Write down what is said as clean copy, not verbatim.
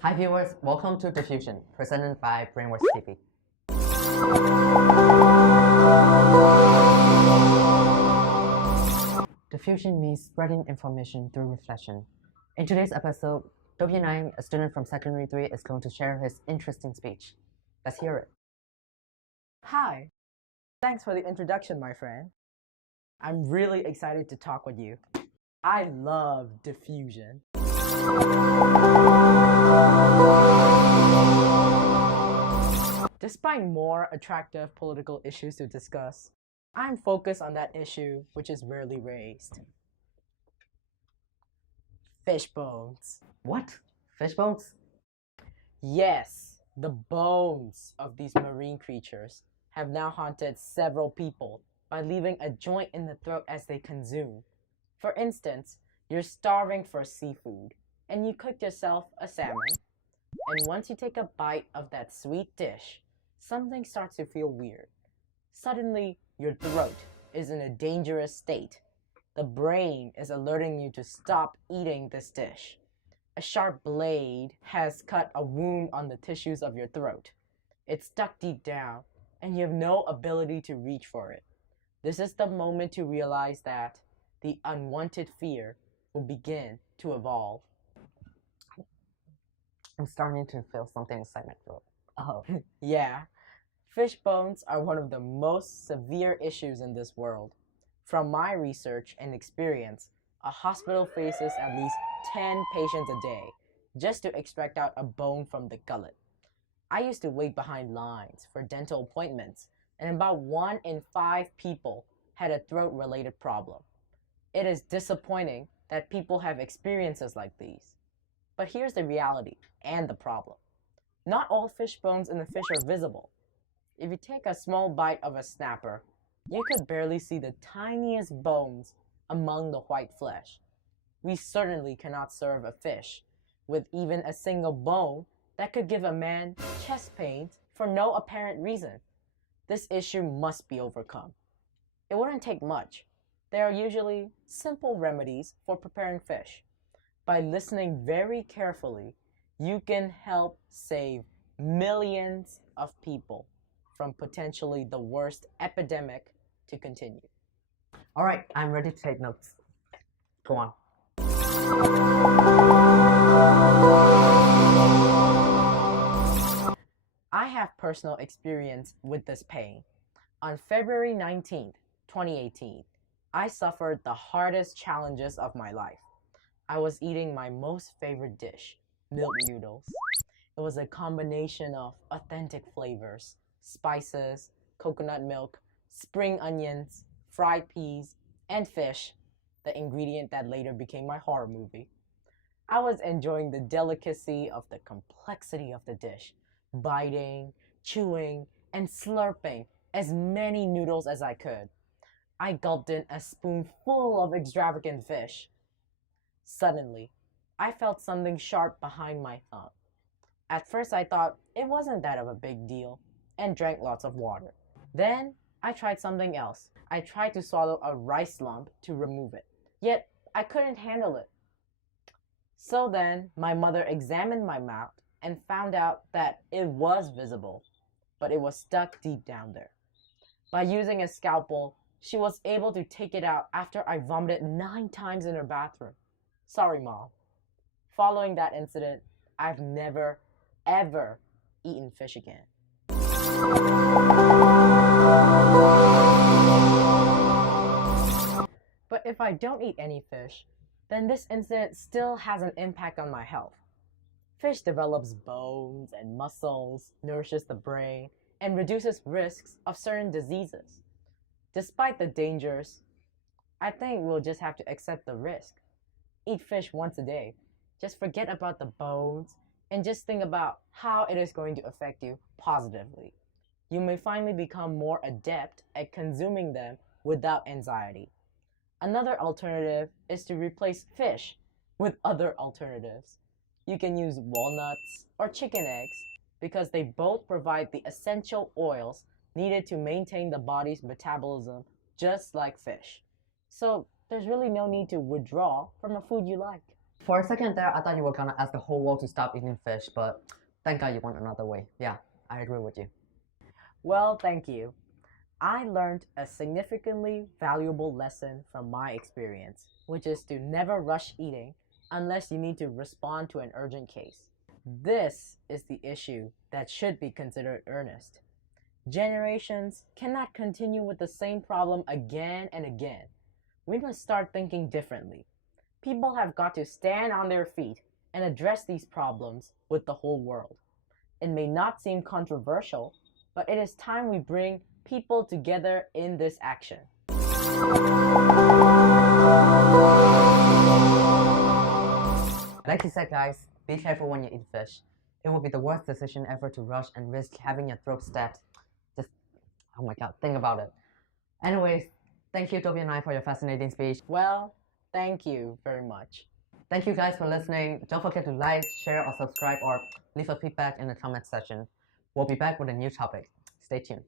Hi viewers, welcome to Diffusion, presented by BrainWorks TV. Diffusion means spreading information through reflection. In today's episode, Pyae Naing, a student from Secondary 3, is going to share his interesting speech. Let's hear it. Hi, thanks for the introduction, my friend. I'm really excited to talk with you. I love diffusion. Despite more attractive political issues to discuss, I'm focused on that issue which is rarely raised. Fishbones. What? Fishbones? Yes, the bones of these marine creatures have now haunted several people by leaving a joint in the throat as they consume. For instance, you're starving for seafood and you cook yourself a salmon, and once you take a bite of that sweet dish, something starts to feel weird. Suddenly, your throat is in a dangerous state. The brain is alerting you to stop eating this dish. A sharp blade has cut a wound on the tissues of your throat. It's stuck deep down, and you have no ability to reach for it. This is the moment to realize that the unwanted fear will begin to evolve. I'm starting to feel something inside my throat. Oh. Yeah, fish bones are one of the most severe issues in this world. From my research and experience, a hospital faces at least 10 patients a day just to extract out a bone from the gullet. I used to wait behind lines for dental appointments, and about 1 in 5 people had a throat-related problem. It is disappointing that people have experiences like these. But here's the reality and the problem. Not all fish bones in the fish are visible. If you take a small bite of a snapper, you could barely see the tiniest bones among the white flesh. We certainly cannot serve a fish with even a single bone that could give a man chest pains for no apparent reason. This issue must be overcome. It wouldn't take much. There are usually simple remedies for preparing fish. By listening very carefully, you can help save millions of people from potentially the worst epidemic to continue. Alright, I'm ready to take notes. Go on. I have personal experience with this pain. On February 19th, 2018, I suffered the hardest challenges of my life. I was eating my most favorite dish, milk noodles. It was a combination of authentic flavors, spices, coconut milk, spring onions, fried peas, and fish, the ingredient that later became my horror movie. I was enjoying the delicacy of the complexity of the dish, biting, chewing, and slurping as many noodles as I could. I gulped in a spoonful of extravagant fish. Suddenly, I felt something sharp behind my thumb. At first I thought it wasn't that of a big deal and drank lots of water. Then I tried something else. I tried to swallow a rice lump to remove it, yet I couldn't handle it. So then my mother examined my mouth and found out that it was visible, but it was stuck deep down there. By using a scalpel, she was able to take it out after I vomited 9 times in her bathroom. Sorry, Mom. Following that incident, I've never, ever eaten fish again. But if I don't eat any fish, then this incident still has an impact on my health. Fish develops bones and muscles, nourishes the brain, and reduces risks of certain diseases. Despite the dangers, I think we'll just have to accept the risk. Eat fish once a day. Just forget about the bones and just think about how it is going to affect you positively. You may finally become more adept at consuming them without anxiety. Another alternative is to replace fish with other alternatives. You can use walnuts or chicken eggs because they both provide the essential oils needed to maintain the body's metabolism just like fish. So there's really no need to withdraw from a food you like. For a second there, I thought you were gonna ask the whole world to stop eating fish, but thank God you went another way. Yeah, I agree with you. Well, thank you. I learned a significantly valuable lesson from my experience, which is to never rush eating unless you need to respond to an urgent case. This is the issue that should be considered earnest. Generations cannot continue with the same problem again and again. We must start thinking differently. People have got to stand on their feet and address these problems with the whole world. It may not seem controversial, but it is time we bring people together in this action. Like you said, guys, be careful when you eat fish. It will be the worst decision ever to rush and risk having your throat stabbed. Just, oh my god, think about it. Anyways, thank you, Toby and I, for your fascinating speech. Well, thank you very much. Thank you guys for listening. Don't forget to like, share, or subscribe, or leave a feedback in the comment section. We'll be back with a new topic. Stay tuned.